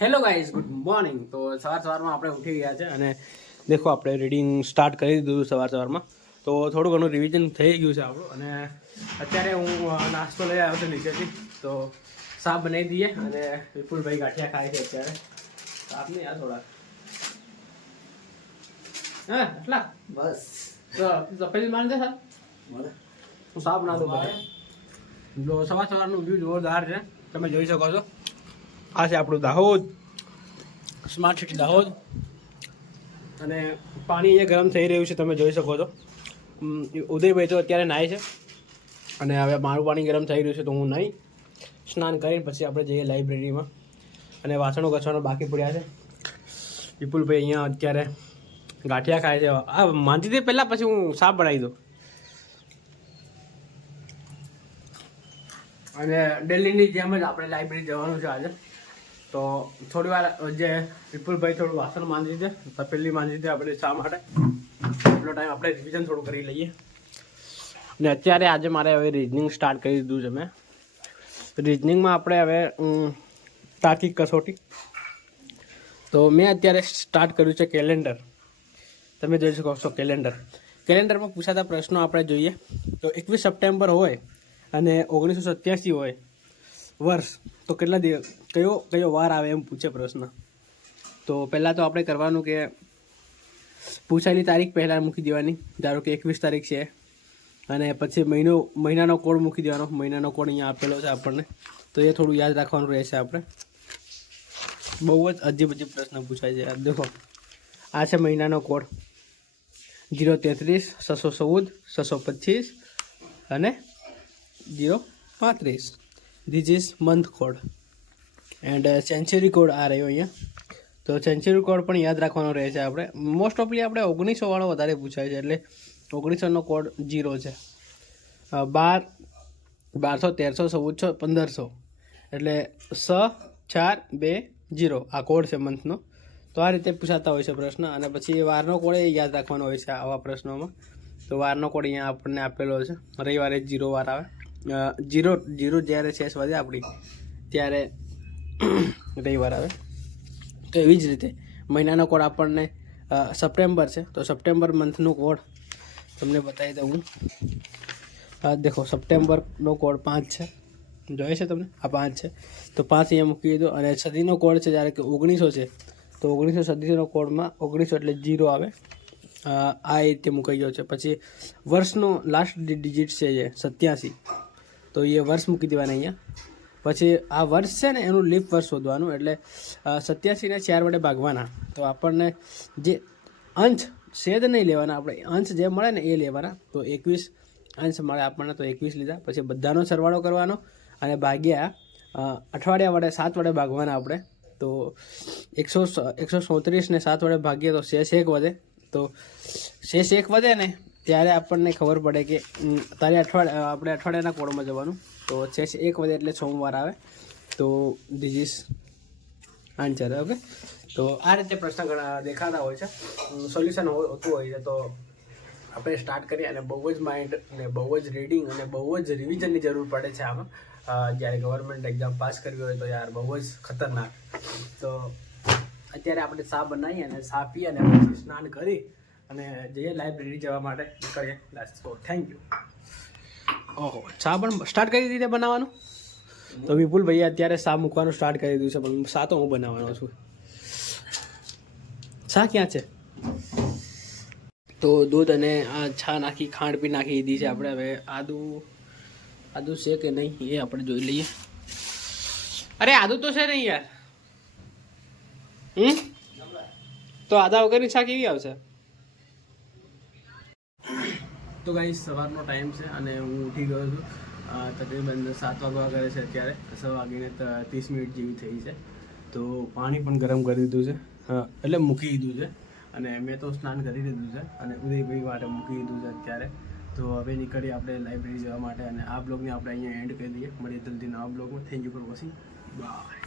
Hello guys good morning તો સવાર સવારમાં આપણે ઉઠી ગયા છે અને દેખો આપણે રીડિંગ સ્ટાર્ટ કરી દીધું સવાર સવારમાં. તો થોડું ઘણું રિવિઝન થઈ ગયું છે આપણું અને અત્યારે હું નાસ્તો લઈ આવ્યો છું નીચેથી. તો સાપ બનાવી દઈએ અને વિપુલભાઈ ગાંઠિયા ખાય છે અત્યારે. સાપ નહીં આ થોડા હા એટલા? બસ. તો તપેલી મારી? સાહેબ હું સાપ ના દઉં સવાર સવારનું વ્યૂ જોરદાર છે. તમે જોઈ શકો છો. આ છે આપણું દાહોદ. Smart city Dahod. અને પાણી એ ગરમ થઈ રહ્યું છે તમે જોઈ શકો છો. ઉદયભાઈ તો અત્યારે નાય છે. અને હવે મારું પાણી ગરમ થઈ રહ્યું છે તો હું નહીં સ્નાન કરીને પછી આપણે જઈએ લાઇબ્રેરીમાં. અને વાસણો કચવાનો બાકી પડ્યા છે. વિપુલભાઈ અહીંયા અત્યારે ગાંઠિયા ખાય છે. આ માંજી દે પહેલાં પછી હું સાપ બનાવી દઉં. અને ડેલીની જેમ જ આપણે લાઇબ્રેરી જવાનું છે આજે. તો થોડી વાર જે વિપુલભાઈ થોડું વાસણ માંજી દે તપેલી માંજી દે આપણે શા માટે? એટલો ટાઈમ આપણે રિવિઝન થોડું કરી લઈએ. અને અત્યારે આજે મારે હવે રિઝનિંગ સ્ટાર્ટ કરી દીધું છે મેં. રિઝનિંગમાં આપણે હવે તાર્કિક કસોટી. તો મેં અત્યારે સ્ટાર્ટ કર્યું છે કેલેન્ડર તમે જોઈ શકો છો કેલેન્ડર કેલેન્ડરમાં પૂછાતા પ્રશ્નો આપણે જોઈએ. તો એકવીસ સપ્ટેમ્બર હોય અને ઓગણીસો સત્યાસી હોય વર્ષ. તો કેટલા દિવસ કયો કયો વાર આવે એમ પૂછે પ્રશ્ન. તો પહેલાં તો આપણે કરવાનું કે પૂછાયેલી તારીખ પહેલાં મૂકી દેવાની. ધારો કે એકવીસ તારીખ છે. અને પછી મહિનો, મહિનાનો કોડ મૂકી દેવાનો. મહિનાનો કોડ અહીંયા આપેલો છે આપણને. તો એ થોડું યાદ રાખવાનું રહેશે આપણે. બહુ જ અજીબ અજીબ પ્રશ્ન પૂછાય છે દેખો. આ છે મહિનાનો કોડ. જીરો તેત્રીસ, છસો ચૌદ, છસો પચીસ અને જીરો પાંત્રીસ. This is month code and century code આ રહ્યો અહીંયા. તો સેન્ચુરી કોડ પણ યાદ રાખવાનો રહે છે આપણે. મોસ્ટ ઓફલી આપણે ઓગણીસોવાળો વધારે પૂછાય છે એટલે ઓગણીસોનો કોડ જીરો છે. બાર, બારસો, તેરસો, ચૌદસો, પંદરસો. એટલે સ, ચાર, બે જીરો આ કોડ છે મંથનો તો આ રીતે પૂછાતા હોય છે પ્રશ્ન. અને પછી વારનો કોડ એ યાદ રાખવાનો હોય છે આવા પ્રશ્નોમાં. તો વારનો કોડ અહીંયા આપણને આપેલો છે. રવિવારે જીરો વાર આવે. જીરો જીરો જ્યારે શેષ વધે આપણી, ત્યારે રવિવાર આવે. તો એવી જ રીતે મહિનાનો કોડ આપણને સપ્ટેમ્બર છે. તો સપ્ટેમ્બર મંથનો કોડ તમને બતાવી દઉં હું. દેખો, સપ્ટેમ્બરનો કોડ પાંચ છે. જોઈએ છે તમને? આ પાંચ છે. તો પાંચ અહીંયા મૂકી દીધો અને સદીનો કોડ છે જ્યારે કે ઓગણીસો છે, તો ઓગણીસો સદીનો કોડમાં ઓગણીસો એટલે જીરો આવે. આ રીતે મુકાઈ ગયો છે. પછી વર્ષનો લાસ્ટ ડિજિટ છે જે, સત્યાસી. તો એ વર્ષ મૂકી દેવાના અહીંયા. પછી આ વર્ષ છે ને, એનું લીપ વર્ષ શોધવાનું. એટલે સત્યાસીને ચાર વડે ભાગવાના. તો આપણને જે અંશ છેદ નહીં લેવાના, આપણે અંશ જે મળે ને એ લેવાના. તો એકવીસ અંશ મળે આપણને, તો એકવીસ લીધા. પછી બધાનો સરવાળો કરવાનો અને ભાગ્યા અઠવાડિયા વડે સાત વડે ભાગવાના આપણે. તો એકસો એકસો સોત્રીસને સાત વડે ભાગીએ તો શેષ એક વધે. તો શેષ એક વધે ને ત્યારે આપણને ખબર પડે કે તારે અઠવાડિયા આપણે અઠવાડિયાના કોડમાં જવાનું. તો છે એક વધે એટલે સોમવાર આવે. તો ધીસ ઇઝ આન્સર ઓકે તો આ રીતે પ્રશ્ન ઘણા દેખાતા હોય છે. સોલ્યુશન હોતું હોય છે. તો આપણે સ્ટાર્ટ કરીએ અને બહુ જ માઇન્ડ અને બહુ જ રીડિંગ અને બહુ જ રિવિઝનની જરૂર પડે છે આમાં. જ્યારે ગવર્મેન્ટ એક્ઝામ પાસ કરવી હોય તો યાર બહુ જ ખતરનાક. તો અત્યારે આપણે સા બનાવી અને સા પી અને પછી સ્નાન કરી અને જઈએ લાઇબ્રેરી જવા માટે નીકળીએ લાસ્ટ સો થેન્ક યુ ઓહો, ચા પણ સ્ટાર્ટ કરી દીધી બનાવવાનું? તો વિપુલ ભાઈએ અત્યારે સા મૂકવાનું સ્ટાર્ટ કરી દીધું છે, પણ સા તો હું બનાવવાનો છું. સા ક્યાં છે? તો દૂધ અને આ છા નાખી, ખાંડ પી નાખી દીધી છે આપણે. હવે આદુ આદુ છે કે નહીં એ આપણે જોઈ લઈએ. અરે, આદુ તો છે નહીં યાર. હમ? તો આદા વગરની છા કેવી આવશે? તો ગાઈ સવારનો ટાઈમ છે અને હું ઉઠી ગયો છું. તકરીબન સાત વાગવા કરે છે અત્યારે. છ વાગીને ત્રીસ મિનિટ જેવી થઈ છે. તો પાણી પણ ગરમ કરી દીધું છે. હા, એટલે મૂકી દીધું છે. અને મેં તો સ્નાન કરી દીધું છે અને ઉદયભાઈ માટે મૂકી દીધું છે અત્યારે. તો હવે નીકળીએ આપણે લાઇબ્રેરી જવા માટે અને આ બ્લોગને આપણે અહીંયા એન્ડ કરી દઈએ. મળીએ જલ્દી નવા બ્લોગમાં thank you for watching bye